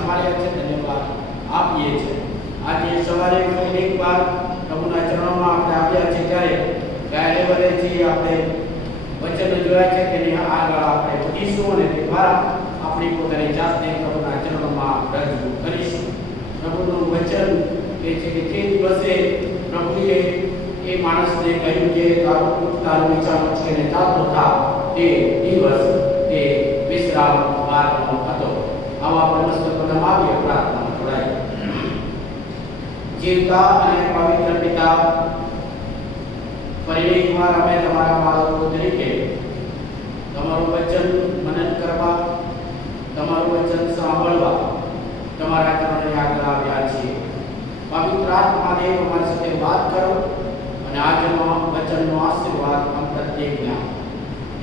સંભાળ્યા છે, ધન્યવાદ આપીએ છીએ। આજે સવારે ફરી એકવાર પ્રભુના ચરણોમાં આપણે આવ્યા છે ત્યારે ગયા લેવલેથી આપણે વચન જોયા છે તેની આગળ આપણે વધીશું અને તે દ્વારા આપણી પોતાની જાતને પ્રભુના ચરણોમાં રજૂ કરીશું। પ્રભુનું વચન એ છે કે જે દિવસે પ્રભુએ એ માણસને કહ્યું કે તારું વિચાર ઉચકીને ચાલતો થા, તે દિવસ તે વિશ્રામ વારનો હતો। આવા પરમસ્તપના માવ્ય પ્રાર્થના જોડાય। જીવતા અને પવિત્ર પિતા, ફરી એકવાર અમે તમારા બાળકો તરીકે તમારું વચન મનન કરવા, તમારું વચન સાંભળવા તમારા ચરણોની આગળ આવ્યા છીએ। પવિત્ર આત્મા દેવ અમારી સાથે વાત કરો અને આજનો વચનનો આશીર્વાદ અમ પ્રત્યેકને આપો,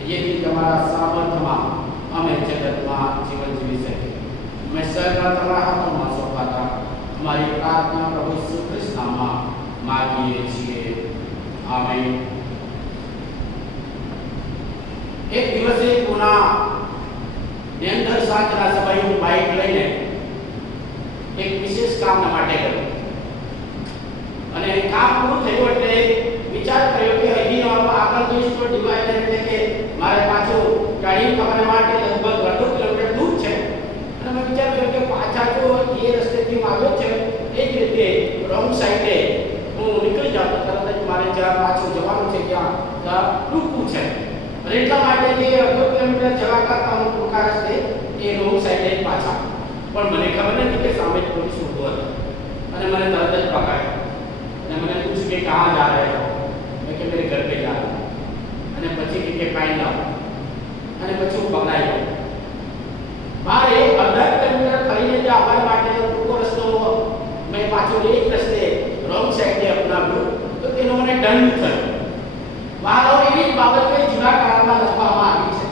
જેથી તમારા સામર્થ્યમાં અમે જગતમાં જીવન જીવી શકીએ। અમે સર્વના તમારા હાથોમાં સોંપાતા અમારી પ્રાર્થના પ્રભુ ઈસુ ખ્રિસ્તના નામમાં માંગીએ છીએ, આમેન। એક દિવસે પુના ની અંદર સાંજના સમયે હું બાઇક લઈને એક વિશેષ કામના માટે ગયો અને કામ પૂરું થયું એટલે વિચાર કર્યો કે અહીં આગળ જઈશ તો ડિવાઈડર એટલે કે મારે પાછું ગાડી પકડવા માટે લગભગ 2 કિલોમીટર દૂર છે અને મેં વિચાર કર્યો કે પાછા જો એ રસ્તેથી આવ્યો છે એ જ રીતે રોંગ સાઈડે હું નીકળી જાઉં તો તરત જ મારે જ્યાં પાછું જવાનું છે ત્યાં ટૂંકું છે અને એટલા માટે જે 2 કિલોમીટર જવા કરતાં હું ટૂંકા રસ્તે એ રોંગ સાઈડે પાછા, પણ મને ખબર નથી કે સામે પોલીસ ઊભો હતો અને મને તરત જ પકડ્યો અને મને પૂછ્યું કે કહાં જા રહે હો? મેં કે મેરે ઘર पे जा रहा हूं અને પછી કે ફાઇન લાવો અને પછી હું પકડાઈ ગયો। મારે 18 કિલોમીટર ફરીને જે આવવા માટેનો ટૂંકો રસ્તો મેં પાછો એક રસ્તે રોંગ સાઈડે અપનાવ્યો તો તેનો મને દંડ થયો। મારો એવી બાબત કે જૂના કાળમાં લખવામાં આવી છે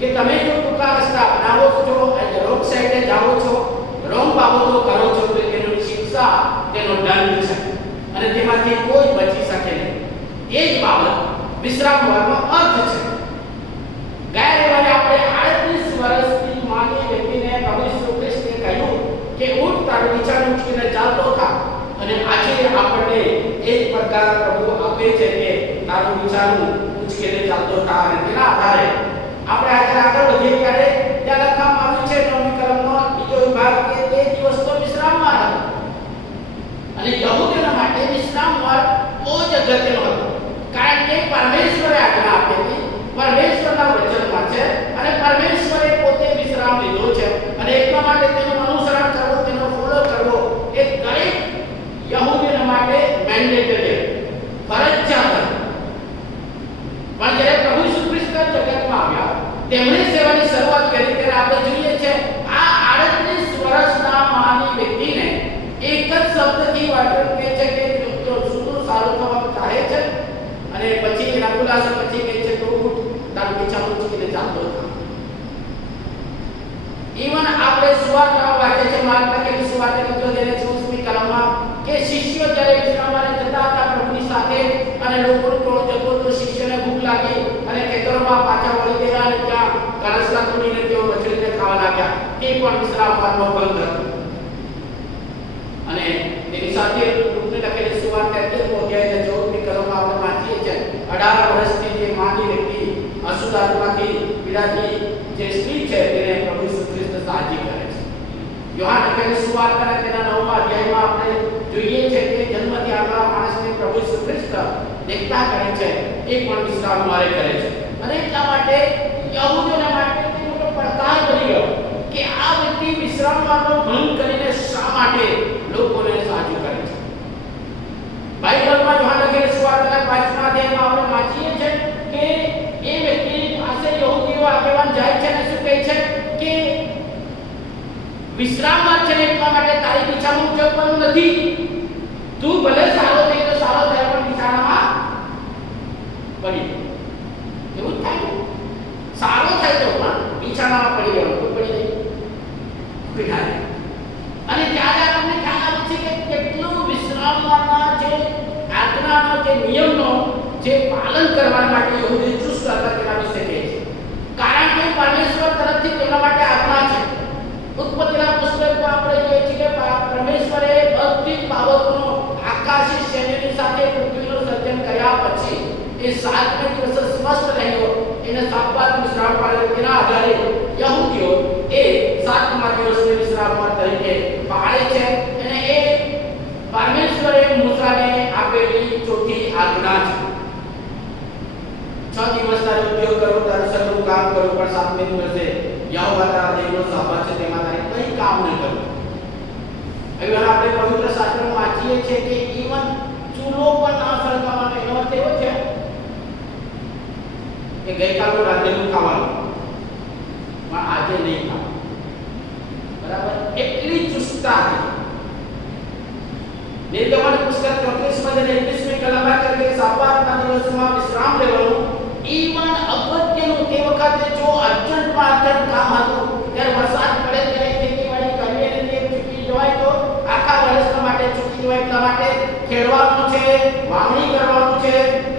કે તમે જો ટૂંકા રસ્તા અપનાવો છો અને રોંગ સાઈડે જાઓ છો, રોંગ બાબતો કરો છો તો તેની શિક્ષા, તેનો દંડ છે અને તેમાંથી કોઈ બચી શકે નહીં। એ જ બાબત વિશ્રામવાનો અર્થ છે। ગયા રવિવારે આપણે 38 વર્ષની માની વ્યક્તિને પ્રભુ ઈસુ ખ્રિસ્તે કહ્યું કે ઉઠ, તારું વિચાર ઉચકીને ચાલતો થા, અને આજે આપણને એ જ પ્રકાર પ્રભુ આપે છે કે તારું વિચાર ઉચકીને ચાલતો થા અને તેના આધારે આપણે આજે આગળ વધીએ ત્યારે ત્યાં લખવામાં આવ્યું છે 9મી કલમનો બીજો વિભાગ કે તે દિવસ તો વિશ્રામવાર હતો અને યહૂદીઓના માટે વિશ્રામવાર બહુ જ અગત્યનો હતો, કારણ કે પરમેશ્વરે આજ્ઞા આપી હતી, પરમેશ્વરના વચનમાં છે અને પરમેશ્વરે પોતે વિશ્રામ લીધો છે અને એટલા માટે તેનું અનુસરણ કરવું, તેનો ફોલો કરવો એ દરેક યહૂદીઓના માટે મેન્ડેટરી, ફરજિયાત હતું। પણ જ્યારે પ્રભુ ઈસુ ખ્રિસ્ત જગતમાં આવ્યા, તેમણે સેવાની શરૂઆત કરી ત્યારે આપણે જોઈએ છે આ 38 વર્ષના માની વ્યક્તિને એક જ શબ્દથી વર્ણન કહે છે કે જો શું સારું થવાનું ચાહે છે અને પછી એના ખુલાસા પછી કહે છે તો ઉઠ, તારું વિચાર ઉચકીને ચાલતો થા। ઈવન આપણે સુવાર્તા વાંચે છે, માર્ક લખેલી સુવાર્તા 24મી કલમમાં કે શિષ્યો જ્યારે વિશ્રામવારે જતા હતા પ્રભુની સાથે અને લોકોનો ટોળો જતો તો શિષ્યોને ભૂખ લાગી અને ખેતરોમાં પાછા વળી ગયા અને ત્યાં કણસલા તોડીને તેઓ મછલીને ખાવા લાગ્યા। તે પણ વિશ્રામવારનો ભંગ હતો અને તેની સાથે લુકને લખેલી સુવાર્તા 13 અધ્યાય 14મી કલમમાં આપણે વાંચીએ છીએ 18 વર્ષથી જે માની વ્યક્તિ અશુદ્ધ આત્માથી પીડાતી જે સ્ત્રી છે તેને પ્રભુ ઈસુ ખ્રિસ્ત સાજી કરે છે। યોહાન લખેલી સુવાર્તાના તેના 9મા અધ્યાયમાં આપણે જોઈએ છે કે જન્મથી આપણા માણસને પ્રભુ ઈસુ ખ્રિસ્ત દેખતા કરે છે, એ પણ વિશ્રામવારે કરે છે અને એટલા માટે યહૂદીઓના માટે તે મોટો પડકાર બની ગયો કે આ વ્યક્તિ વિશ્રામવારનો ભંગ કરીને શા માટે લોકોને સાજુ કરે છે। બાઇબલમાં યોહાન લખેલી સુવાર્તાના 5મા અધ્યાયમાં આપણે વાંચીએ છીએ કે એ વ્યક્તિ પાસે યહૂદીઓ આગેવાન જાય છે અને શું કહે છે કે વિશ્રામવાર છે એટલા માટે તારી બિછાનું ઉચકવાનું નથી, તું ભલે સારો થઈ તો સારો થાય પણ બિછાણામાં પડી એવું થાય, સારો થાય તો પણ બિછાણામાં પડી ગયો તો પડી જાય અને ત્યારે આપણને ખ્યાલ આવે છે કે કેટલું વિશ્રામવારના જે આજ્ઞાનો જે નિયમનો જે પાલન કરવા માટે યહૂદી ચુસ્ત હતા તેના વિશે કહે છે, કારણ કે પરમેશ્વર તરફથી તેમના માટે આજ્ઞા છે। ઉત્પત્તિના પુસ્તક બધી જ બાબતોનો આકાશી સૈન્યની સાથે પૃથ્વીનું સર્જન કર્યા પછી એ સાતમે દિવસે સ્પષ્ટ રહ્યો એને સાતમા વિશ્રામ પાડ્યો. તેના આધારે યહૂદીઓ એ સાતમા દિવસને વિશ્રામ તરીકે પાળે છે અને એ પરમેશ્વરે મૂસાને આપેલી ચોથી આજ્ઞા છે. 6 દિવસ તારે ઉદ્યોગ કરો, તારું સગળું કામ કરો, પણ સાતમે દિવસે યહોવા તારા દેવનો સબ્બાત છે, તેમાં તારે કંઈ કામ ન કરવું. હવે આપણે પવિત્ર શાસ્ત્રમાં વાંચીએ છીએ કે ઈવન ચૂલો પણ ના સળગાવવાનો. એનો અર્થ એવો છે કે ગઈકાલનું રાંધેલું ખાવાનું પણ આજે નહીં ખાવાનું. બરાબર? એટલી ચુસ્તતા હતી. નિર્ગમન પુસ્તક 34 માં 21મી કલમમાં કહે કે સાતમા દિવસમાં વિશ્રામ લેવાનું. ઈવન અગત્યનું તે વખતે જો અર્જન્ટમાં અર્જન્ટ કામ હતું, ત્યારે વરસાદ પડે ત્યારે ખેતીવાડી કરવી અને તે ચૂકી જવાય તો આખા વર્ષ માટે ચૂકી જવાય. એટલા માટે ખેડવાનું છે, વાવણી કરવાનું છે,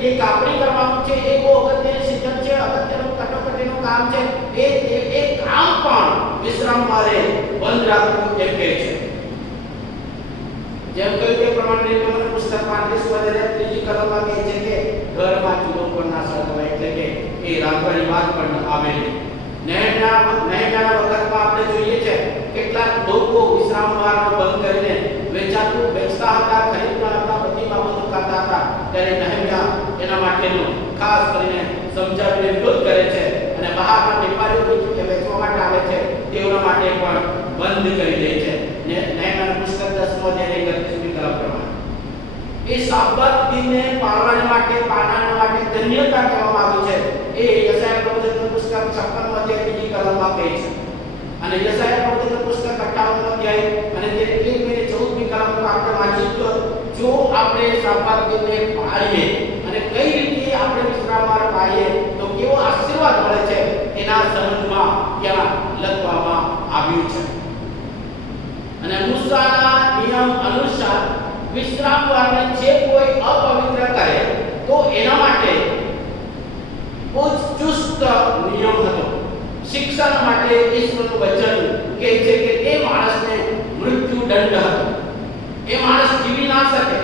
એ કાપણી કરવાનું છે, એ બહુ અગત્યની સિઝન છે, અગત્યનું કટોકટીનું કામ છે. એ કામ પણ વિશ્રામવારે બંધ રાખવું એમ કહે છે. જેમ કહ્યું તે પ્રમાણે નિર્ગમન પુસ્તક 35 માં 3જી કલમમાં કહે છે કે ઘરમાં ચૂલો પર ના સળગાવાય, એટલે કે એ રાંધવાની વાત પણ આવે નહીં. નહેરના વખતમાં આપણે જોઈએ છે કેટલાક લોકો વિશ્રામવારનો બંધ કરીને વેચતા હતા, ખરીદતા હતા, બધી બાબતો કરતા હતા. ત્યારે નહેમિયા એના માટેનો ખાસ કરીને સમજાવીને વિરોધ કરે છે અને બહારના વેપારીઓ જે વેચવા માટે આવે છે તેઓના માટે પણ બંધ કરી દે છે. નહેમિયાના પુસ્તક 10 માં 31મી કલમ પ્રમાણે એ સાબત દિનને પાળવા માટે પાળવા માટે ધન્યતા કહેવામાં આવી છે. એ યશાયા પ્રવચનનું પુસ્તક 56 માં 2જી કલમમાં કહે છે. અને યશાયા પ્રવચનનું પુસ્તક 58 અધ્યાય અને 13મી 14મી કલમમાં આપણે વાંચીએ જો આપણે સાબત દિનને પાળીએ અને કઈ રીતે આપણે વિશ્રામવાર પાળીએ તો કેવો આશીર્વાદ મળે છે એના સંબંધમાં ત્યાં લખવામાં આવ્યું છે. અને મૂસાના નિયમ અનુસાર વિશ્રામવારને જે કોઈ અપવિત્ર કરે તો એના માટે બહુ ચુસ્ત નિયમ હતો. શિક્ષણ માટે ઈશ્વરનું વચન કહે છે કે એ માણસને મૃત્યુ દંડ હતો. એ માણસ જીવી ના શકે.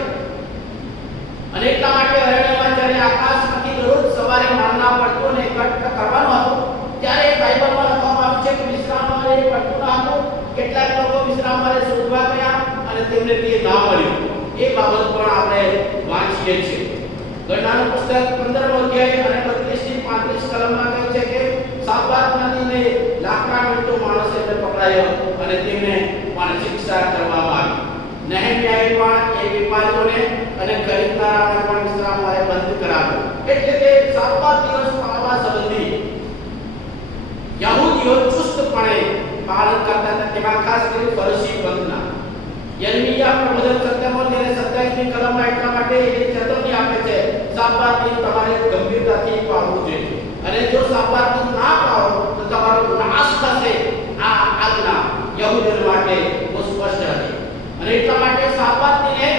અને એટલા માટે અરણ્યમાં જ્યારે આકાશમાંથી દરરોજ સવારે માનના પડતો અને એકઠ કરવાનો હતો ત્યારે બાઇબલમાં લખવામાં આવ્યું છે કે વિશ્રામવારે પડતું ન હતું. કેટલાક લોકો વિશ્રામવારે શોધવા ગયા અને તેમને તે ના મળ્યું. એ બાબત પણ આપણે વાંચીએ છીએ. ગણનાનું પુસ્તક 15મો અધ્યાય અને 32 થી 35 કલમમાં કહે છે કે સાબતના દિને લાકડા વીણતો માણસ એને પકડાયો અને તેમને પણ શિક્ષા કરવામાં આવી. નહેમિયાએ પણ એ વેપારીઓને અને ખરીદનારાઓને પણ વિશ્રામવારે બંધ કરાવ્યો. એટલે કે સાબત દિવસ પાળવા સંબંધી યહૂદીઓ ચુસ્તપણે પાલન કરતા હતા. તેમાં ખાસ કરી ફરસી પંથના યર્મિયા પ્રવચન 27:27મી કલમમાં એટલા માટે એ ચેતવણી આપે છે સાબત દિન તમારે ગંભીરતાથી પાળવું જોઈએ અને જો સાબત દિન ના પાળો તો તમારો નાશ થશે. આ આજ્ઞા યહૂદીઓ માટે બહુ સ્પષ્ટ હતી. અને એટલા માટે સાબત દિને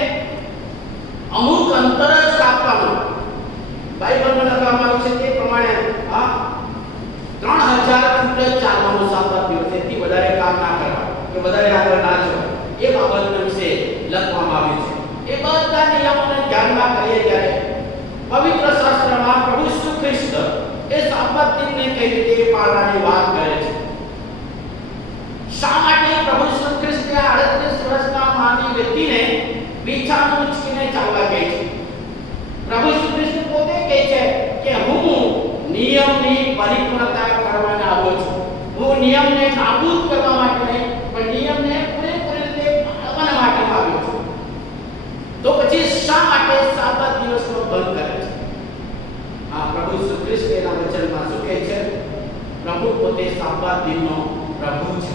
અમુક અંતર જ કાપવાનું બાઇબલમાં લખવામાં આવ્યું છે. તે પ્રમાણે 3000 ફૂટ ચાલવાનું સાબત દિવસ, એથી વધારે કામ ના કરવા કે વધારે આગળ ના જવા એ બાબતના વિશે લખવામાં આવ્યું છે. એ બધા નિયમોને ધ્યાનમાં કરીએ ત્યારે પવિત્ર શાસ્ત્રમાં પ્રભુ ઈસુ ખ્રિસ્ત એ સાબત દિનને કઈ રીતે પાળવાની વાત કરે છે. શા માટે પ્રભુ ઈસુ ખ્રિસ્તે 38 વર્ષના માનવી વ્યક્તિને બિછાનું ઉચકીને ચાલવા કહે છે? પ્રભુ ઈસુ ખ્રિસ્ત પોતે કહે છે કે હું નિયમની પરિપૂર્ણતા કરવાને આવ્યો છું. હું નિયમને નાબૂદ કરવા માટે નહીં પણ નિયમને પૂરેપૂરી રીતે પાળવા માટે આવ્યો છું. તો પછી શા માટે સાબત દિવસનો બંધ કરે છે? પ્રભુ ઈસુ ખ્રિસ્ત એના વચનમાં શું કહે છે? પ્રભુ પોતે સાબત દિનનો પ્રભુ છે.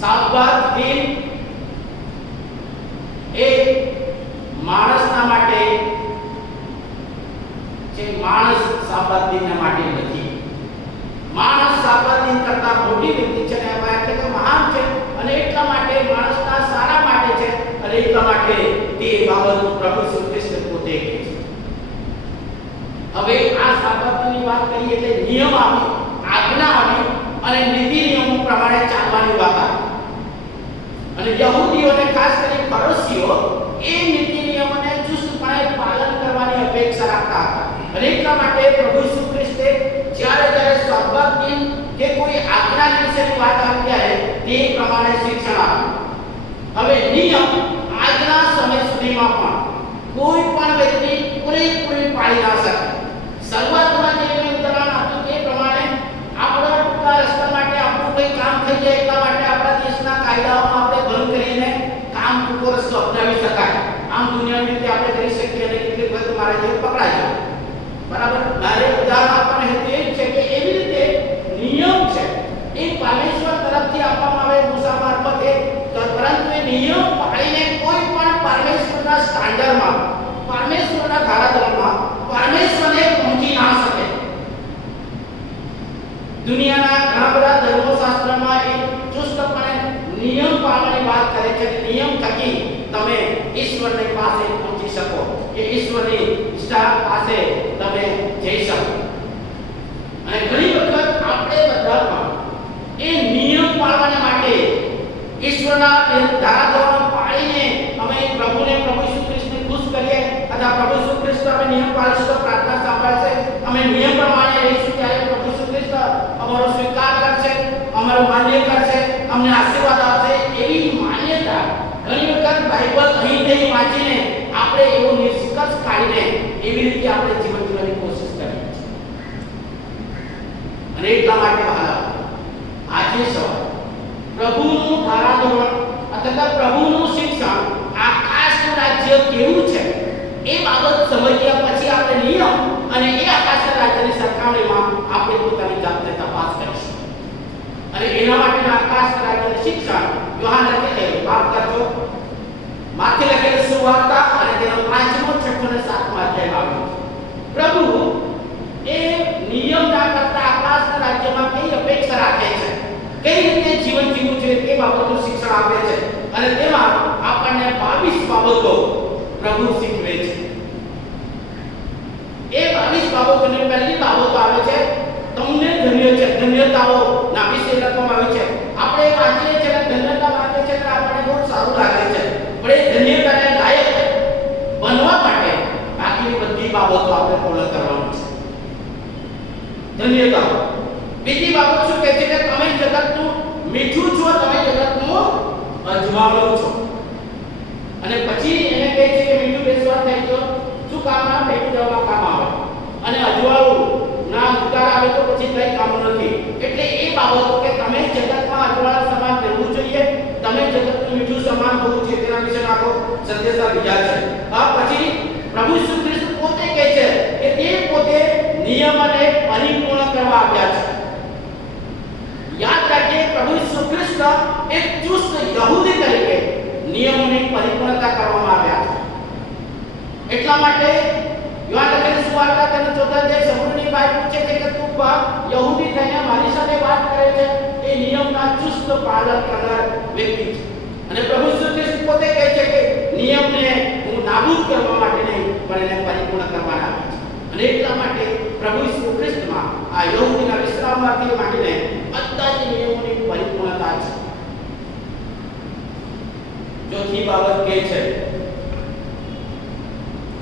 સાબત દિન એ માણસના માટે જે માણસ સાબત દિનના માટે નથી. માણસ સાબત દિન કરતા મોટી વ્યક્તિ છે ને એટલે કે મહાન છે અને એટલા માટે માણસના સારા માટે છે અને એટલા માટે તે બાબત પ્રભુ ઈસુ ખ્રિસ્ત પોતે કહે છે. હવે આ સાબતની વાત કરીએ એટલે નિયમ આવી, આજ્ઞા આવી અને નીતિ નિયમો પ્રમાણે ચાલવાની વાત આવી. અને યહૂદીઓને ખાસ કરીને ફરોશીઓ એ નીતિ નિયમોને ચુસ્તપણે પાલન કરવાની અપેક્ષા રાખતા હતા. અને એટલા માટે પ્રભુ ઈસુ ખ્રિસ્તે જ્યારે સબ્બત દિન કે કોઈ આજ્ઞા વિશેની વાત આવી ત્યારે તે પ્રમાણે શિક્ષણ આપ્યું. હવે નિયમ આજના સમય સુધીમાં પણ કોઈ પણ વ્યક્તિ પૂરેપૂરી પાળી ના શકે. શરૂઆતમાં જે ઉદાહરણ આપ્યું તે પ્રમાણે આપણા ટૂંકા રસ્તા માટે આપણું કોઈ કામ થઈ જાય એટલા માટે આપણા દેશના કાયદાઓમાં આપણે ભંગ કરીને કામ ટૂંકો રસ્તો અપનાવી શકાય. આમ દુનિયાની રીતે આપણે કરી શકીએ અને કેટલીક વખત મારા જેવું પકડાઈ જાય. બરાબર, મારે ઉદાહરણ આપવાનો હેતુ એ છે કે એવી રીતે નિયમ છે એ પરમેશ્વર તરફથી આપવામાં આવે મૂસા મારફતે, પરંતુ એ નિયમ પાળીને કોઈ પણ પરમેશ્વરના સ્ટાન્ડર્ડમાં, પરમેશ્વરના ધારાધોરણમાં પરમેશ્વરને પહોંચી ના શકે. દુનિયાના ઘણા બધા ધર્મશાસ્ત્રમાં એ ચુસ્તપણે નિયમ પાળવાની વાત કરે છે કે નિયમ થકી તમે ઈશ્વરની પાસે પહોંચી શકો, કે ઈશ્વરની ઈચ્છા પાસે તમે જઈ શકો. અને ઘણી વખત આપણે બધા પણ એ નિયમ પાળવા માટે ઈશ્વરના ધારાધોરણો પાળીને અમે પ્રભુ ઈસુ ખ્રિસ્તને ખુશ કરીએ, અથવા પ્રભુ ઈસુ ખ્રિસ્ત અમે નિયમ પાળીશું તો પ્રાર્થના સાંભળશે, અમે નિયમ પ્રમાણે રહીશું ત્યારે પ્રભુ ઈસુ ખ્રિસ્ત અમારો સ્વીકાર કરશે, અમારો માન્ય કરશે, અમને આશીર્વાદ આપશે. એવી માન્યતા ઘણી વખત બાઇબલ અહીં વાંચીને આપણે એવો નિષ્કર્ષ કાઢીને એવી રીતે આપણે જીવન જીવવાની કોશિશ કરીએ છીએ. અને એટલા માટે આજે સવાલ પ્રભુનું ધારાધોરણ અથવા પ્રભુનું શિક્ષણ, આકાશનું રાજ્ય કેવું છે એ બાબત સમજ્યા પછી આપણે નિયમ અને એ આકાશના રાજ્યની સરખામણીમાં આપણે પોતાની જાતને તપાસ કરીશું. અને એના માટેના આકાશના રાજ્યનું શિક્ષણ યોહાન લખેલું માફ કરજો માથે લખેલું સુવાર્તા અને તેનો 5મો 6મો અને 7મો અધ્યાય આવ્યો. પ્રભુ એ નિયમના કરતા આકાશના રાજ્યમાં કઈ અપેક્ષા રાખે છે, કઈ રીતે જીવન જીવવું છે તે બાબતનું શિક્ષણ આપે છે. અને તેમાં આપણને 22 બાબતો પ્રભુ શીખવે છે. એ 22 બાબતોની પહેલી બાબત આવે છે તમને ધન્ય છે, ધન્યતાઓ ના વિશે લખવામાં આવી છે. આપણે વાંચીએ છીએ અને ધન્યતા વાંચીએ છીએ તો આપણને બહુ સારું લાગે છે, પણ એ ધન્યતાને લાયક બનવા માટે બાકીની બધી બાબતો આપણે ફોલો કરવાની છે. ધન્યતા. બીજી બાબત શું કહે છે કે તમે જગતનું મીઠું છો, તમે જગતનું અજવાળું છો. અને પછી એને કહે છે કે મીઠું બેસવા થઈ ગયો શું કામમાં, પેટું જવા કામ આવે, અને અજવાળું ના ઉતાર આવે તો પછી કઈ કામ નથી. એટલે એ બાબતો કે તમે જગતમાં અજવાળા સમાન રહેવું જોઈએ, તમે જગતનું મીઠું સમાન હોવું જોઈએ, તેના વિશે આખો સંદેશા વિચાર છે. આ પછી પ્રભુ ઈસુ ખ્રિસ્ત પોતે કહે છે કે તે પોતે નિયમને પરિપૂર્ણ કરવા આવ્યા છે. યાદ રાખીએ, પ્રભુ ઈસુ ખ્રિસ્ત એક ચુસ્ત યહૂદી તરીકે નિયમોની પરિપૂર્ણતા કરવામાં આવ્યા છે. એટલા માટે યોહાન લખેલી સુવાર્તા તેનો 4થા અધ્યાય સમૃદ્ધિની વાત પૂછે છે કે તું યહૂદી થઈને મારી સાથે વાત કરે છે, એ નિયમના ચુસ્ત પાલન કરનાર વ્યક્તિ છે. અને પ્રભુ ઈસુ ખ્રિસ્ત પોતે કહે છે કે નિયમને હું નાબૂદ કરવા માટે નહીં પણ એને પરિપૂર્ણ કરવાના આવે છે. અને એટલા માટે પ્રભુ ઈસુ ખ્રિસ્તમાં આ યહૂદીના વિશ્રામમાંથી માંડીને બધા જ નિયમોની પરિપૂર્ણતા છે. ચોથી બાબત કહે છે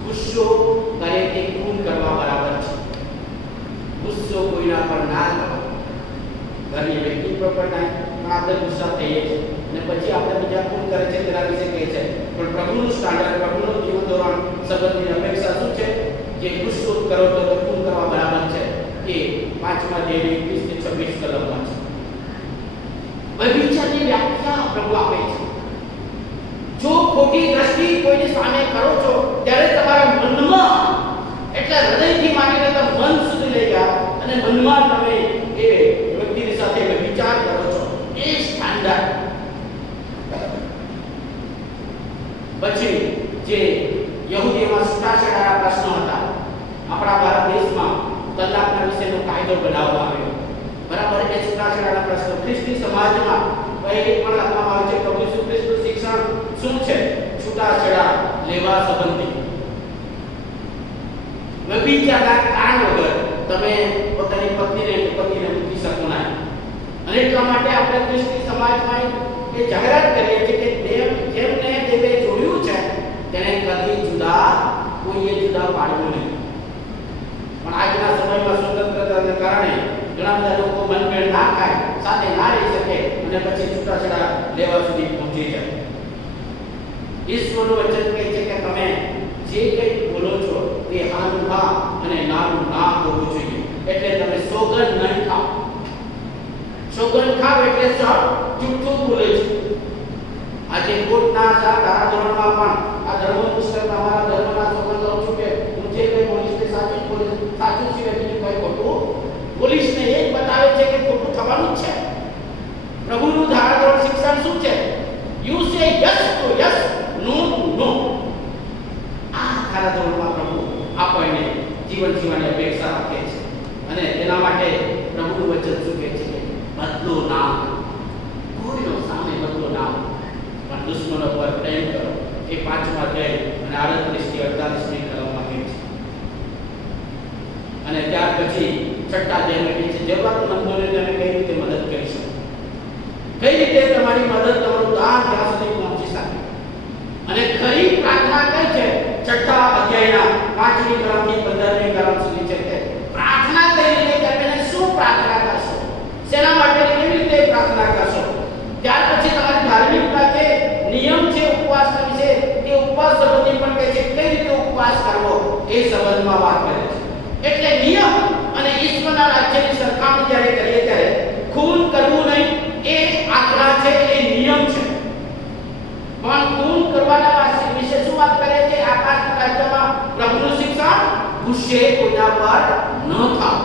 ગુસ્સો કરે તે ખૂન કરવા બરાબર છે. ગુસ્સો કોઈના પર ના કરો. ઘરની વ્યક્તિ પર પણ આપણે ગુસ્સા થઈએ છીએ અને પછી આપણે બીજા ખૂન કરે છે તેના વિશે કહે છે. પણ પ્રભુનું સ્ટાન્ડર્ડ, પ્રભુનું જીવન ધોરણ, સંબંધની અપેક્ષા શું છે? જે ગુસ્સો કરો તો ખૂન કરવા બરાબર છે. એ 5મા અધ્યાય 21 થી 26 કલમમાં છે. વ્યભિચારની વ્યાખ્યા પ્રભુ આપે છે. જો ખોટી દ્રષ્ટિ કોઈની સામે કરો છો ત્યારે તમારા મનમાં, એટલે હૃદયથી માંડીને તો મન સુધી લઈ ગયા અને મનમાં તમે એ વ્યક્તિની સાથે વિચાર કરો છો, એ સ્ટાન્ડર્ડ. પછી જે યહૂદીઓમાં છૂટાછેડાના પ્રશ્નો હતા, આપણા ભારત દેશમાં તલાકના વિશેનો કાયદો બનાવવામાં આવ્યો. બરાબર, એ છૂટાછેડાના પ્રશ્નો ખ્રિસ્તી સમાજમાં પહેલી પણ લખવામાં આવે છે. પ્રભુ ઈસુ ખ્રિસ્તનું શિક્ષણ શું છે? છૂટાછેડા લેવા સંબંધી. વ્યભિચારના કારણ વગર તમે પોતાની પતિને મૂકી શકો નહીં. અને એટલા માટે આપણે ખ્રિસ્તી સમાજમાં એ જાહેરાત કરીએ છીએ કે સાથે ના રહી શકે અને પછી છૂટાછેડા લેવા સુધી પહોંચી જાય. ઈશ્વરનું વચન કહે છે કે તમે જે કંઈ બોલો છો તે હાનું હા અને નાનું ના હોવું જોઈએ. એટલે તમે સોગંદ નહીં ખાઓ. સોગંદ ખાવ એટલે સર જૂઠું બોલે છે. આજે કોર્ટના ધારાધોરણમાં પણ આ ધર્મ પુસ્તકમાં અમારા ધર્મના સોગંદ લઉં છું કે હું જે કંઈ બોલીશ તે સાચું જ બોલીશ, સાચું સિવાય બીજું કંઈ ખોટું. પોલીસને એ જ બતાવે છે કે ખોટું થવાનું જ છે. પ્રભુનું ધારાધોરણ શિક્ષણ શું છે? યુ સે યસ તો યસ, નો ટુ નો. આ ધારાધોરણમાં પ્રભુ આપણને જીવન જીવવાની અપેક્ષા રાખે છે અને તેના માટે પ્રભુનું વચન શું કહે છે કે બદલો ના, કોઈનો સામે બદલો ના, પણ દુશ્મનો પર પ્રેમ કરો. એ 5મા અધ્યાય અને 38 થી 48ની કલમમાં કહે છે. અને ત્યાર પછી 6ઠા અધ્યાયમાં કહે છે જરૂરિયાતમંદોને તમે કઈ રીતે મદદ કરી શકો, કઈ રીતે તમારી મદદ, તમારું દાન ત્યાં સુધી પહોંચી શકે. અને ખરી પ્રાર્થના કઈ છે? 6ઠા અધ્યાયના 5મી કલમથી 15મી કલમ સુધી છે કે પ્રાર્થના કઈ રીતે કરવી, શું પ્રાર્થના કરશો, શેના માટે, કેવી રીતે પ્રાર્થના કરશો. ત્યાર પછી તમારી ધાર્મિકતા છે, નિયમ છે ઉપવાસના વિશે, તે ઉપવાસ સંબંધી પણ કહે છે કઈ રીતે ઉપવાસ કરવો એ સંબંધમાં વાત કરે છે. એટલે નિયમ અને ઈશ્વરના રાજ્યની સરખામણી જ્યારે કરીએ ત્યારે ખૂન કરવું નહીં એ આજ્ઞા છે, એ નિયમ છે. પણ ખૂન કરવાના વિશે શું વાત કરે છે? આકાશના રાજ્યમાં પ્રભુનું શિક્ષણ, ગુસ્સે કોઈના પર ન થાવ.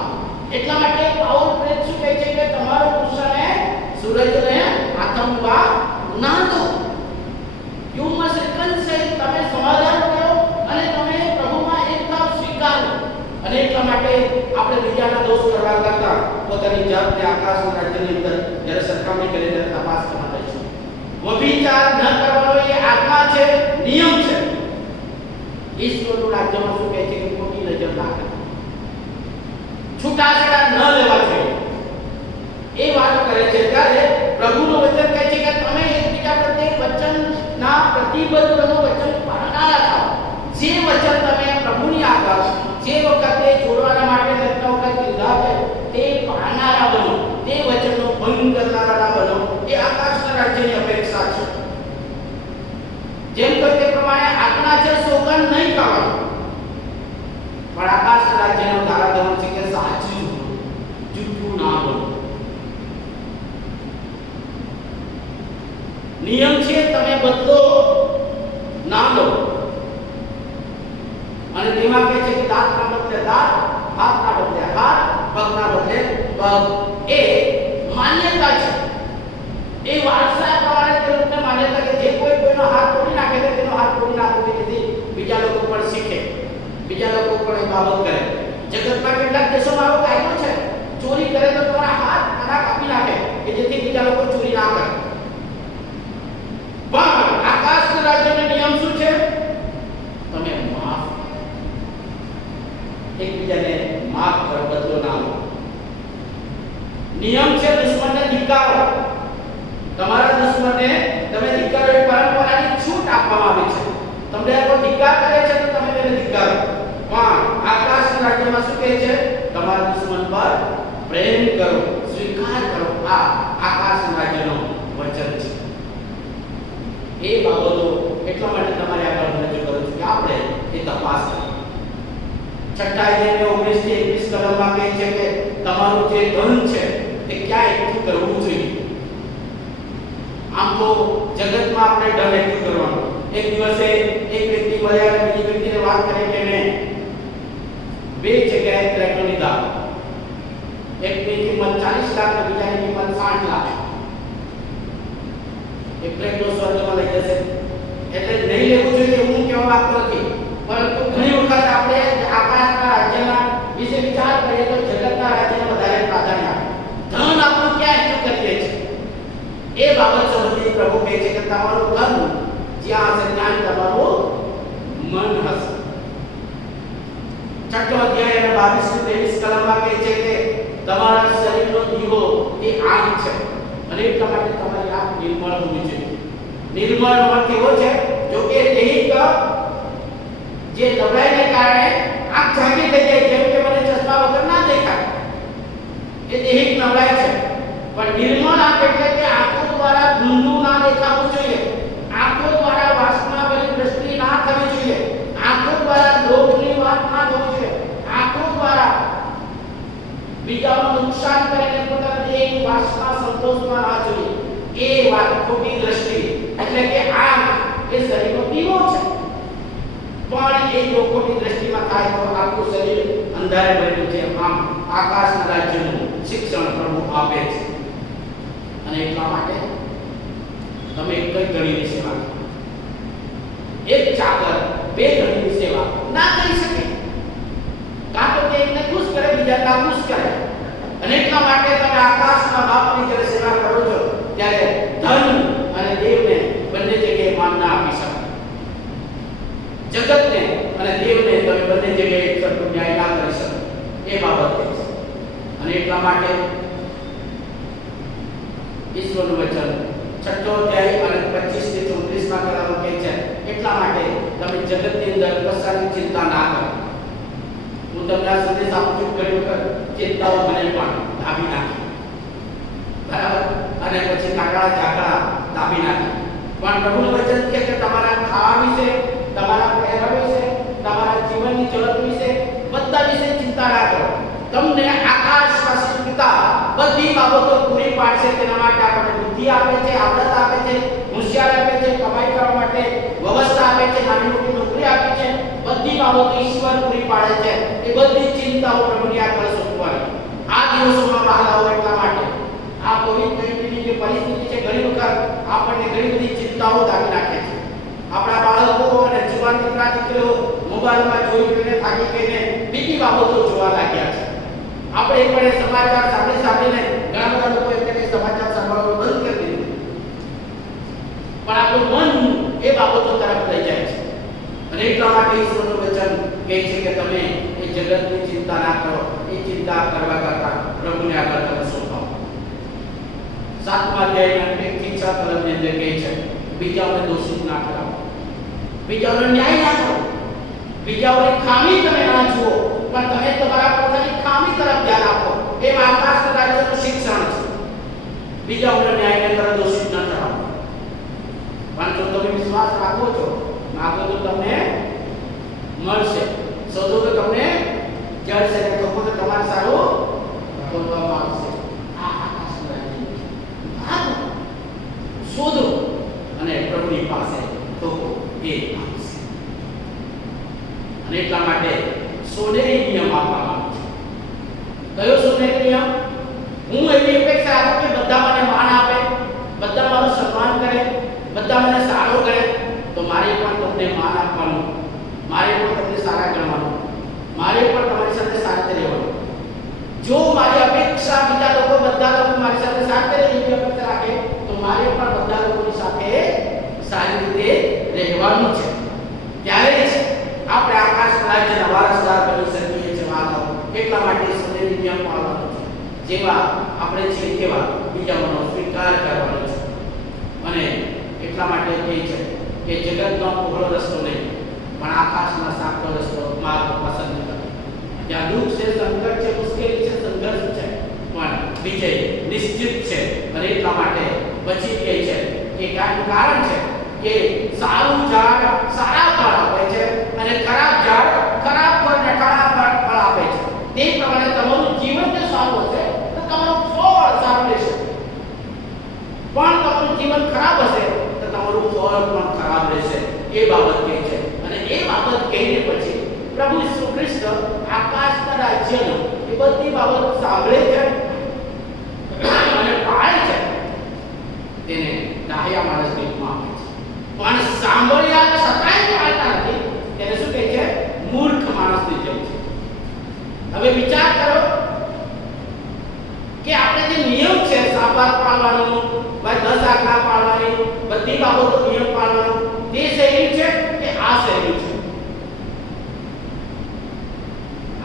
એટલા માટે પાઉલ પ્રેરિત શું કહે છે કે તમારો ગુસ્સાને સૂરજને આથમવા ના દો. You must reconcile. તમે સમાધાન કરો અને તમે પ્રભુમાં એકતા સ્વીકારો. અને એટલા માટે આપણે બીજાના દોષ કરવા કરતા પોતાની જાતને આકાશના રાજ્યની અંદર જ્યારે સરખામણી કરીને ત્યારે તપાસ કરવા દઈશું. વ્યભિચાર ન કરવાનો એ આજ્ઞા છે, નિયમ છે. ઈશ્વરનું રાજ્યમાં શું કહે છે કે ખોટી નજર ના કરવી, છૂટાછેડા ન લેવા જોઈએ, એ વાત કરે છે. ત્યારે પ્રભુનું વચન કહે છે કે તમે એકબીજા પ્રત્યે વચનના પ્રતિબદ્ધ બનો, વચન પાળનારા થાઓ. જે વચન તમે પ્રભુની આગળ જે વખતે જોડવાના માટે રત્ન વખત લીધા છે તે પાળનારા બનો, તે વચનનો ભંગ કરનારા ના બનો. એ આકાશના રાજ્યની અપેક્ષા છે. જેમ કે તે પ્રમાણે આજ્ઞા છે સોગંદ નહીં ખાવાનું, પણ આકાશના રાજ્યનો ધારાધોરણ છે કે સાચું જૂઠું ના બોલો. નિયમ છે તમે બદલો ના લો. અને તેમાં કહે છે કે દાંતના બદલે દાંત, હાથના બદલે હાથ, પગના બદલે પગ. એ માન્યતા છે, એ વારસા પ્રમાણે તે લોકોને માન્યતા કે જે કોઈ કોઈનો હાથ તોડી નાખે છે તેનો હાથ તોડી નાખવો જેથી બીજા લોકો પણ શીખે, બીજા લોકો પણ એ બાબત કરે. જગતમાં કેટલાક દેશોમાં આવો કાયદો છે, ચોરી કરે તો તમારા હાથ આના કાપી નાખે કે જેથી બીજા લોકો ચોરી ના કરે. પણ આકાશના રાજ્યનો નિયમ શું છે? તમે માફ, એકબીજાને માફ કરો, બદલો ના લો. નિયમ છે દુશ્મનને ધિક્કારો. તમારા દુશ્મનને તમે ધિક્કારો, એક પરંપરાની છૂટ આપવામાં આવી છે. તમને કોઈ ધિક્કાર કરે છે તો તમે તેને ધિક્કારો. પણ આકાશના રાજ્યમાં શું કહે છે? તમારા દુશ્મન પર પ્રેમ કરો, સ્વીકાર કરો. આ આકાશના રાજ્યનો વચન છે. એ બાબતો એટલા માટે તમારે આગળ રજૂ કરું છું કે આપણે એ તપાસ કરીએ. 6ઠા અધ્યાયના 19 થી 21 કલમમાં કહે છે કે તમારું જે ધન છે તે ક્યાં એકઠું કરવું જોઈએ. આમ તો જગતમાં આપણે ધન એકઠું કરવાનું. એક દિવસે એક વ્યક્તિ મળ્યા અને બીજી વ્યક્તિને વાત કરી કે મેં 2 જગ્યાએ ટ્રેક્ટર લીધા. એકની કિંમત 40 લાખ અને બીજાની કિંમત 60 લાખ. એક ટ્રેક્ટર સ્વર્ગમાં લઈ જશે. એટલે નહીં લેવું જોઈએ હું કહેવા માંગતો નથી, પરંતુ ઘણી વખત આપણે આકાશના રાજ્યના વિશે વિચાર કરીએ તો જગતના રાજ્યને વધારે પ્રાધાન્ય આપે. ધન આપણું ક્યાં એકઠું કરીએ છીએ એ બાબત સંબંધી પ્રભુ કહે છે કે તમારું ધન જ્યાં હશે ત્યાં તમારું મન હશે. 6ઠો અધ્યાય અને 22 થી 23 કલમમાં કહે છે કે તમારા શરીરનો દીવો એ આંખ છે અને એટલા માટે તમારી આંખ નિર્મળ હોવી જોઈએ. નિર્મળ અર્થ એવો છે જો કે દૈહિક જે નબળાઈને કારણે આંખ ઝાંખી થઈ જાય, જેમ કે મને ચશ્મા વગર ના દેખાય, એ દૈહિક નબળાઈ છે. પણ નિર્મળ આંખ એટલે કે આંખો દ્વારા ધૂંધળું ના દેખાવું જોઈએ, આંખો દ્વારા વાસના ભરી દ્રષ્ટિ ના થવી જોઈએ, આંખો દ્વારા લોભની વાત ના થવી જોઈએ, આંખો દ્વારા બીજાનું નુકસાન કરીને પોતાના દેહની વાસના સંતોષમાં ના જોઈએ. એ વાત ખોટી દ્રષ્ટિ એટલે કે આંખ એ શરીરનો દીવો છે, પણ એ જો ખોટી દ્રષ્ટિમાં થાય તો આખું શરીર અંધારે ભરેલું છે. આમ આકાશના રાજ્યનું શિક્ષણ પ્રભુ આપે છે. અને એટલા માટે તમે એક જ ઘડીની સેવા કરો. એક ચાકર બે ઘડીની સેવા ના કરી શકે, કાં તો તે એકને ખુશ કરે, બીજા નાખુશ કરે. અને એટલા માટે તમે આકાશના બાપની જ્યારે સેવા કરો છો ત્યારે ધન અને દેવને બંને જગ્યાએ માન ના આપી શકો. જગતને અને દેવને તમે બંને જગ્યાએ એક સરખું ન્યાય ના કરી શકો. એ બાબત છે. અને એટલા માટે ઈશ્વરનું વચન 6 અધ્યાય અને 25 થી 34 માં કહેવાનું કહે છે, એટલા માટે તમે જગતની અંદર કશાની ચિંતા ના કરો. હું તમને આ સંદેશ આપું છું, ઘણી વખત ચિંતાઓ મને પણ દાબી નાખી, બરાબર, અને પછી કાકડા ઝાકડા દાબી નાખી. પણ પ્રભુનું વચન કહે કે તમારા ખાવા વિશે, તમારા પહેરવા વિશે, તમારા જીવનની જરૂરત વિશે, બધા વિશે ચિંતા ના કરો. તમને આકાશવાસી પિતા બધી બાબતો પૂરી પાડશે. તેના માટે આપણને બુદ્ધિ આપે છે, આવડત આપે છે, હોશિયાર આપે છે, કમાઈ કરવા માટે વ્યવસ્થા આપે છે, નાની મોટી નોકરી આપે છે. બધી બાબતો ઈશ્વર પૂરી પાડે છે. એ બધી ચિંતાઓ પ્રભુની આગળ સોંપવાની. આ દિવસોમાં બહાલાઓ એટલા માટે આ કોવિડ-19ની જે પરિસ્થિતિ છે, ઘણી વખત આપણને ઘણી બધી ચિંતાઓ દાબી નાખે છે. આપણા બાળકો અને જુવાન દીકરા દીકરીઓ મોબાઈલમાં જોઈને થાકી ગઈને બીજી બાબતો જોવા લાગ્યા છે. આપણે પણ સમાચાર સાંભળીને ઘણા બધા લોકો એમ કે સમાચાર સાંભળવાનું બંધ કરી દીધું, પણ આપણું મન એ બાબતો તરફ લઈ જાય છે. અને એટલા માટે ઈશ્વરનું વચન કહે છે કે તમે એ જગતની ચિંતા ના કરો. એ ચિંતા કરવા કરતા પ્રભુને આગળ તમે સોંપો. 7મા અધ્યાયના 1 થી 6 કલમની અંદર કહે છે, બીજાઓને દોષિત ના ઠરાવો, બીજાઓને ન્યાય ના કરો, બીજાઓની ખામી તમે ના જુઓ, પણ તમે તમારા પોતાની ખામી તરફ ધ્યાન આપો. એ આકાશના રાજ્યનું શિક્ષણ છે. બીજાઓને ન્યાય ન કરો, દોષિત ન ઠરાવો. પણ જો તમે વિશ્વાસ રાખો છો, માગો તો તમને મળશે, શોધો તો તમને જળશે, ને તો તમારે સારું ખોલવામાં આવશે. આ આકાશના રાજ્યનું ભાગ શોધો અને પ્રભુની પાસે તો એ આવશે. અને એટલા માટે સોનેરી નિયમ આપવામાં આવે છે. કયો સોનેરી નિયમ? હું એવી અપેક્ષા રાખું કે બધા મને માન આપે, બધા મારું સન્માન કરે, બધા મને સારો કરે, તો મારે પણ તમને માન આપવાનું, મારે પણ તમને સારા ગણવાનું, મારે પણ તમારી સાથે સાથે રહેવાનું. જો મારી અપેક્ષા બીજા લોકો, બધા લોકો મારી સાથે સાથે રહે એવી અપેક્ષા રાખે, તો મારે પણ બધા લોકોની સાથે સારી રીતે રહેવાનું છે. ત્યારે જ આપણે આકાશના રાજ્યના વારસદાર બની શકીએ છીએ. એટલા માટે સોનેરી નિયમ પાળવાનો છે. જેવા આપણે છીએ તેવા બીજાઓનો સ્વીકાર કરવાનો છે. અને એટલા માટે કહે છે કે જગતનો પહોળો રસ્તો નહીં, પણ આકાશના સાંકડો રસ્તો માર્ગ પસંદ કરો. ત્યાં દુઃખ છે, સંકટ છે, મુશ્કેલી છે, સંઘર્ષ છે, પણ વિજય નિશ્ચિત છે. અને એટલા માટે પછી કહે છે કે કારણ છે કે સારું ઝાડ સારા ફળ આપે છે અને ખરાબ ઝાડ ખરાબ ફળ ને ખરાબ ફળ આપે છે. તે પ્રમાણે તમારું જીવન જો સારું હશે તો તમારું ફળ સારું રહેશે, પણ તમારું જીવન ખરાબ હશે તો તમારું ફળ પણ ખરાબ રહેશે. એ બાબત કહે છે. અને એ બાબત કહીને પછી પ્રભુ ઈસુ ખ્રિસ્ત આકાશના રાજ્યનો એ બધી બાબત સાંભળે છે અને પાળે છે. તેને ડાહ્યા માણસની ઉપમા આપે છે. પણ સાંભળ્યા છતાંય પાળતા નથી, તેને શું કહે છે? મૂર્ખ માણસની જેમ છે. હવે વિચાર કરો કે આપણે જે નિયમ છે, સાબાત પાળવાનું, 10 આજ્ઞા પાળવાની, બધી બાબતો નિયમ પાળવાનો, તે શૈલી છે કે આ શૈલી છે?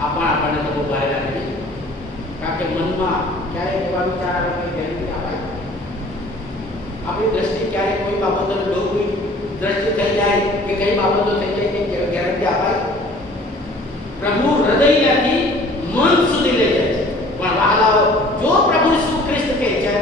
આપણને તો બહુ ભારે લાગે, કારણ કે મનમાં ક્યારેક એવા વિચાર આવે કે ગેરંટી અપાય, આપણી દ્રષ્ટિ ક્યારેક કોઈ બાબતોને લોભની દ્રષ્ટિ થઈ જાય કે કઈ બાબતો થઈ જાય કે ગેરંટી અપાય? પ્રભુ હૃદયથી મન સુધી લઈ જાય છે. પણ વહાલાઓ, જો પ્રભુ ઈસુ ખ્રિસ્ત કહે છે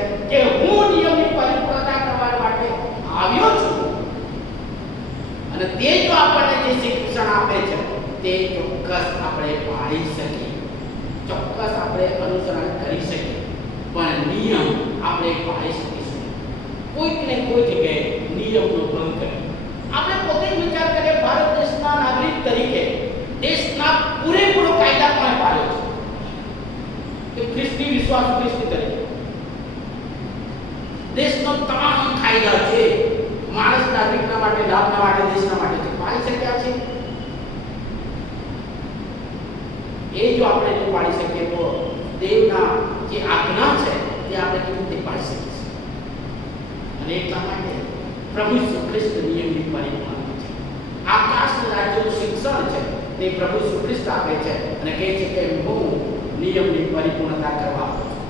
કોઈક ને કોઈ જગ્યાએ નિયમનો ભંગ કરે. આપણે પોતે જ વિચાર કરીએ, ભારત દેશના નાગરિક તરીકે દેશના પૂરેપૂરો કાયદા કોણે પાડ્યો છે? કે ખ્રિસ્તી વિશ્વાસ ખ્રિસ્તી તરીકે દેશનો તમામ કાયદા છે માણસ નાગરિકના માટે, લાભના માટે, દેશના માટે છે, પાડી શક્યા છે? એ જો આપણે ન પાડી શકીએ તો દેવના જે આજ્ઞા છે તે આપણે કેવી રીતે પાડી શકીએ? અને એટલા માટે પ્રભુ ઈસુ ખ્રિસ્ત નિયમની પરિપૂર્ણતા છે. આકાશના રાજ્યનું શિક્ષણ છે તે પ્રભુ ઈસુ ખ્રિસ્ત આપે છે અને કહે છે કે હું નિયમની પરિપૂર્ણતા કરવા આવું છું.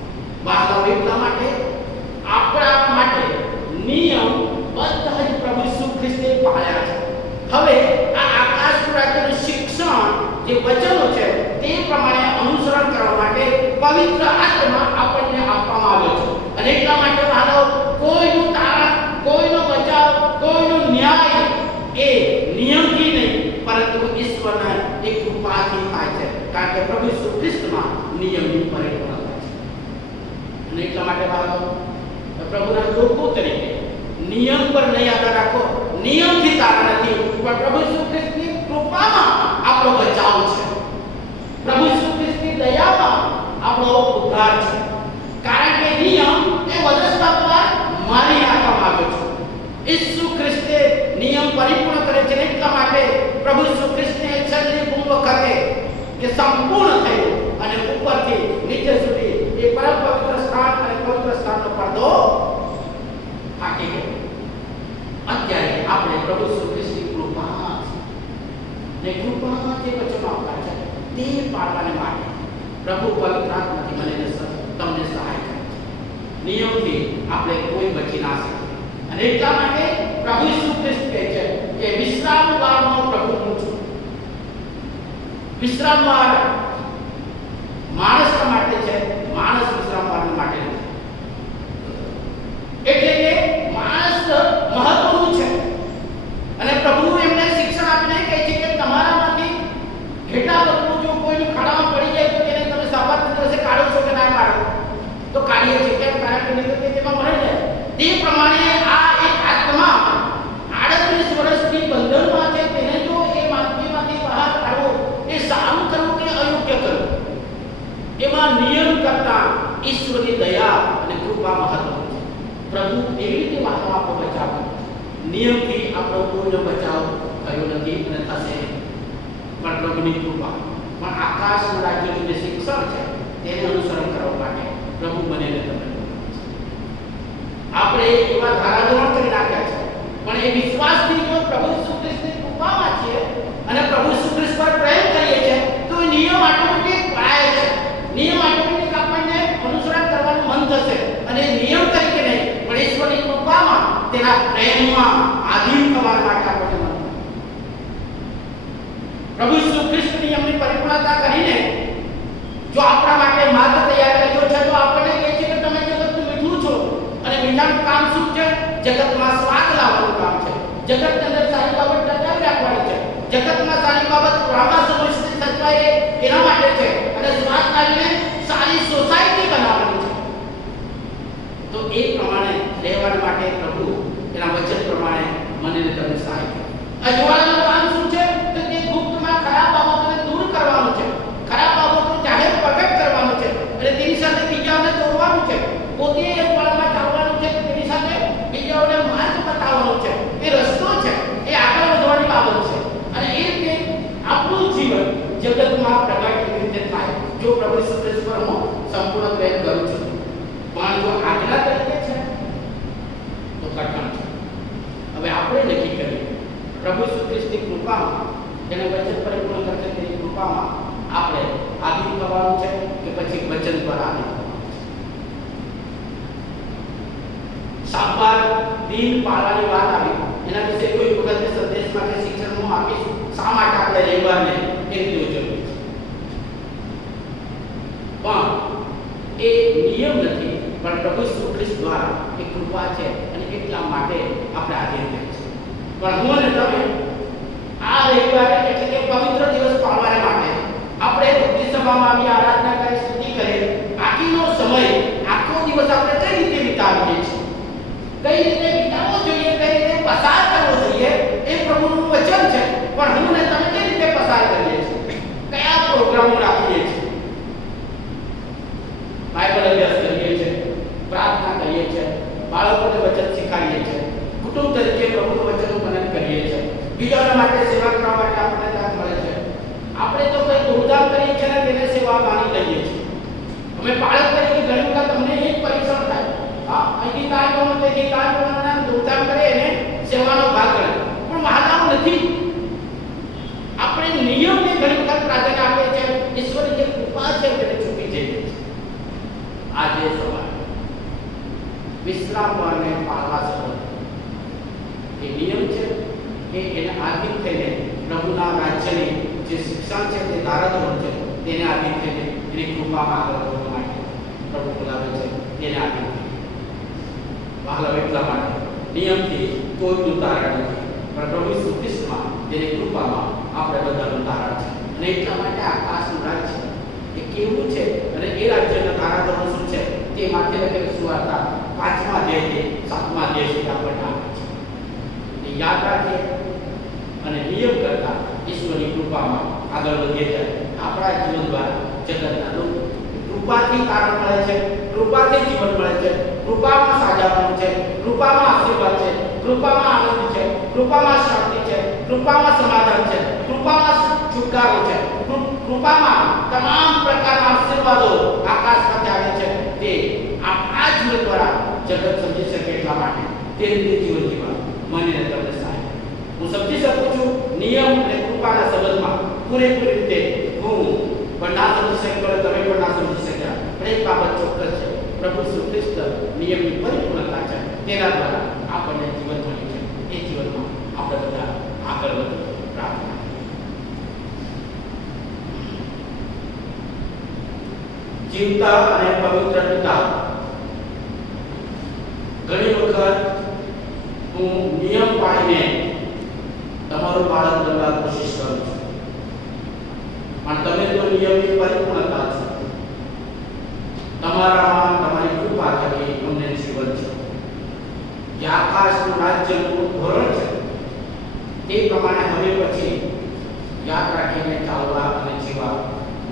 બાળકો, એટલા માટે આપણા માટે નિયમ બધા જ પ્રભુ ઈસુ ખ્રિસ્તે પાળ્યા છે. હવે આ આકાશનું રાજ્યનું શિક્ષણ જે વચનો છે તે પ્રમાણે અનુસરણ કરવા માટે પવિત્ર આત્મા આપણને આપવામાં આવ્યો છે. અને એટલા માટે વાલો, કોઈનું તારણ, કોઈનો બચાવ, કોઈનો ન્યાય એ નિયમથી નહીં પરંતુ ઈશ્વરના એક કૃપાથી થાય છે. કારણ કે પ્રભુ ઈસુ ખ્રિસ્તમાં નિયમની પરિપૂર્ણતા છે. અને એટલા માટે વાલો, પ્રભુના લોકો તરીકે નિયમ પર નહીં આધાર રાખો. નિયમથી તારણ નથી, પણ પ્રભુ ઈસુ ખ્રિસ્તની કૃપામાં આપણો બચાવ છે. પ્રભુ ઈસુ ખ્રિસ્તની દયામાં આપણો ઉદ્ધાર છે. કારણ કે નિયમ એ વદસ્તા પર મારી નાખવામાં આવ્યો છે. ઈસુ ખ્રિસ્તે નિયમ પરિપૂર્ણ કરે છે. એટલા માટે પ્રભુ ઈસુ ખ્રિસ્તને છેલ્લી વખતે કે સંપૂર્ણ થયું અને ઉપરથી નીચે સુધી એ પરમ પવિત્ર સ્થાન અને પવિત્ર સ્થાનનો પડદો ફાટી ગયો. અત્યારે આપણે પ્રભુ ઈસુ ખ્રિસ્તની કૃપામાં ને કૃપામાં જે વચનો આપ્યા છે તે પાળવાને માટે પ્રભુ પવિત્ર આત્માથી મને તમને સહાય કરે છે. નિયમથી આપણે કોઈ બચી ના શકીએ. અને એટલા માટે પ્રભુ ઈસુ ખ્રિસ્ત કહે છે કે વિશ્રામવારનો પ્રભુ હું છું. વિશ્રામવાર માણસ માટે છે, માણસ વિશ્રામવાર માટે નથી. એટલે કે માણસ મહત્વનું છે અને પ્રભુ એમને શિક્ષણ આપીને કહે છે કે તમારામાંથી ઘેટા બકરું જો કોઈની ખાડામાં પડી જાય તો તેને તમે સપ્તાહના દિવસે કાઢો છો કે ના કાઢો? તો કાઢીએ છીએ. કેમ? કારણ કે નહીં તો તેમાં મરી જાય. તે પ્રમાણે આ એક આત્મા 38 વર્ષથી બંધનમાં છે, તેને જો એ માનવીમાંથી બહાર કાઢવો એ સારું કરવું કે અયોગ્ય કરવું, એમાં નિયમ કરતા ઈશ્વરની દયા અને કૃપા મહત્વની છે. પ્રભુ એવી રીતે વાતો આપણો બચાવ કરે. નિયમથી આપણો કોઈનો બચાવ થયો નથી અને થશે નહીં. પણ પ્રભુની કૃપા, પણ આકાશના રાજ્યનું જે શિક્ષણ છે તેને અનુસરણ કરવા માટે પ્રભુ મને ને તમને આપણે એવા ધારાધોરણ કરી નાખ્યા છે. પણ એ વિશ્વાસથી જો પ્રભુ ઈસુ ખ્રિસ્તની કૃપામાં છીએ અને પ્રભુ ઈસુ ખ્રિસ્ત પર પ્રેમ કરીએ છીએ તો એ નિયમ ઓટોમેટિક પાળાય છે. નિયમ ઓટોમેટિક આપણને અનુસરણ કરવાનું મન થશે અને નિયમ તરીકે નહીં પણ ઈશ્વરની કૃપામાં તેના પ્રેમમાં આધીન થવા માટે આપણે મન પ્રભુ ઈસુ ખ્રિસ્ત નિયમની પરિપૂર્ણતા કરીને જો આપણા માટે માર્ગ તૈયાર કર્યો છે, તો આપણને કહે છે કે તમે જગતનું મીઠું છો. અને મીઠાનું કામ શું છે? જગતમાં સ્વાદ લાવવાનું કામ છે. જગતની અંદર સારી બાબત ટકાવી રાખવાની છે. જગતમાં સારી બાબત લાંબા સમય સુધી સચવાય રહે એના માટે છે અને સ્વાદ લાવીને સારી સોસાયટી બનાવવાની છે. તો એ પ્રમાણે રહેવા માટે પ્રભુ એના વચન પ્રમાણે મને તમને સહાય કરે. અજવાળાનું કામ શું છે? તો તે ગુપ્તમાં ખરાબ બાબતોને દૂર કરવાનું છે, ખરાબ બાબતો જાહેર પ્રગટ કરવાનું છે અને તેની સાથે બીજાઓને દોરવાનું છે. પોતે અજવાળામાં ચાલવાનું છે, તેની સાથે બીજાઓને માર્ગ બતાવવાનો છે. એ રસ્તો છે, એ આગળ વધવાની બાબત છે. અને એ રીતે આપણું જીવન જગતમાં પ્રગટ એવી રીતે થાય જો પ્રભુ ઈસુ ખ્રિસ્ત પર હું સંપૂર્ણ પ્રેમ કરું છું. પણ જો આજ્ઞા તરીકે છે તો કઠણ છે. હવે આપણે નક્કી કરીએ પ્રભુ ઈસુ ખ્રિસ્તની કૃપામાં, જેને વચન પરિપૂર્ણ કરશે તેની કૃપામાં આપણે આધીન થવાનું છે કે પછી વચન પર આધીન થવાનું છે. સાંભળ દિન પાળવાની વાત આવી, એના વિશે કોઈ વખતે સંદેશમાં કે શિક્ષણ હું આપીશ શા માટે આપણે રવિવારને એ રીતે ઉજવીએ છીએ. પણ એ નિયમ નથી પણ પ્રભુ ઈસુ ખ્રિસ્ત દ્વારા એ કૃપા છે અને એટલા માટે આપણે આધીન થઈએ છીએ. પણ હું અને તમે આ રવિવારે એટલે કે પવિત્ર દિવસ પાળવાને માટે આપણે ભક્તિ સભામાં આવી આરાધના કરી, સ્તુતિ કરીએ, બાકીનો સમય આખો દિવસ આપણે કઈ રીતે વિતાવીએ છીએ? કઈ રીતે વિતાવવો જોઈએ, કઈ રીતે પસાર કરવો જોઈએ, એ પ્રભુનું વચન છે. પણ હું ને તમે કઈ રીતે પસાર કરીએ છીએ, કયા પ્રોગ્રામો રાખીએ છીએ, બાઇબલ અભ્યાસ કરીએ છીએ, પ્રાર્થના કરીએ છીએ, બાળકોને વચન શીખવાડીએ છીએ, કુટુંબ તરીકે પ્રભુનું વચનનું મનન કરીએ છીએ, બીજાના માટે સેવા કરવા માટે આપણને તક મળે છે. આપણે તો કઈ દોડધામ કરીએ છીએ ને તેને સેવા માની લઈએ છીએ. અમે બાળક તરીકે ઘણી વખત તમને એક પરીક્ષણ થાય, હા અહીંથી કામ કરવાનું, તેથી કામ કરવાનું, દોડધામ કરે એને સેવાનો ભાગ ગણે, પણ મહાદાવ નથી. આપણે નિયમને ઘણી વખત પ્રાધાન્ય આપીએ છીએ, ઈશ્વરની જે કૃપા છે તેને ચૂકી જઈએ છીએ. આજે સવાલ વિશ્રામ અને પાળવા સંબંધ એ નિયમ છે કે એને આધીન થઈને પ્રભુના રાજ્યની જે શિક્ષણ છે, તે ધારાધોરણ છે, તેને આધીન થઈને એની કૃપામાં આગળ વધવા માટે પ્રભુ બોલાવે છે. તેને આધીન વહાલા એટલા માટે નિયમથી કોઈનું તારણ નથી, પણ પ્રભુ ઈસુ ખ્રિસ્તમાં તેની કૃપામાં આપણે બધાનું તારણ છે. અને એટલા માટે આકાશનું રાજ્ય એ કેવું છે અને એ રાજ્યના ધારાધોરણ શું છે તે માટે લખેલી સુવાર્તા 5મા અધ્યાયથી 7મા અધ્યાય સુધી આપણને આપે છે. એ યાદ રાખીએ અને નિયમ કરતા ઈશ્વરની કૃપામાં આગળ વધીએ જાય. આપણા જીવન દ્વારા જગતના લોકો કૃપાથી તારણ મળે છે, કૃપાથી જીવન મળે છે, કૃપામાં સાજાપણું છે, કૃપામાં આશીર્વાદ છે, કૃપામાં આનંદ છે, કૃપામાં શાંતિ છે, કૃપામાં સમાધાન છે, કૃપામાં છુટકારો છે, કૃપામાં તમામ પ્રકારના આશીર્વાદો આકાશમાંથી આવે છે. તે આપણા જીવન દ્વારા જગત સમજી શકે એટલા માટે તે રીતે જીવન જીવવા મને તમને સહાય. હું સમજી શકું છું નિયમ અને કૃપાના સંબંધમાં પૂરેપૂરી રીતે હું પણ ના સમજી શક્યો, તમે પણ ના સમજી શક્યા. પણ એક બાબત ચોક્કસ છે, પ્રભુ ઈસુ ખ્રિસ્ત નિયમની પરિપૂર્ણતા છે, તેના દ્વારા આપણને જીવન મળ્યું છે. એ જીવનમાં આપણે બધા આગળ વધો. પ્રાર્થના. જીવતા અને પવિત્ર પિતા, ઘણી વખત હું નિયમ પાડીને તમારું બાળક બનવા કોશિશ કરું છું, પણ તમે તો નિયમની પરિપૂર્ણતા છો. તમારામાં તમારી કૃપા થકી અમને જીવન છે. જે આકાશનું રાજ્યનું ધોરણ છે તે પ્રમાણે હવે પછી યાદ રાખીને ચાલવા અને જીવવા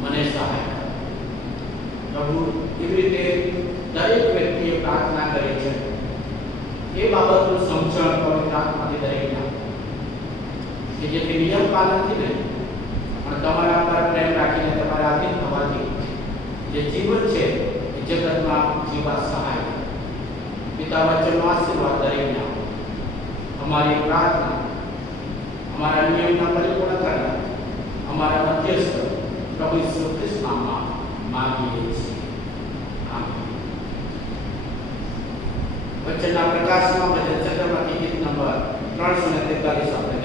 મને સહાય. પ્રભુ એવી રીતે દરેક વ્યક્તિએ પ્રાર્થના કરી છે, એ બાબતનું સમજણ પવિત્ર આત્માથી દરેકને કે જેથી નિયમ પાલનથી નહીં પણ તમારા પર પ્રેમ રાખીને તમારા આધીન થવાથી જે જીવન છે એ જગતમાં જીવવા સહાય. પિતા વચનનો આશીર્વાદ દરેકને. અમારી પ્રાર્થના અમારા નિયમના પરિપૂર્ણ કરનાર અમારા મધ્યસ્થ પ્રભુ ઈસુ ખ્રિસ્ત નામમાં માંગીએ છીએ. આમીન. વચનના પ્રકાશમાં ભજન સંગ્રહમાંથી ગીત નંબર 343 આપણે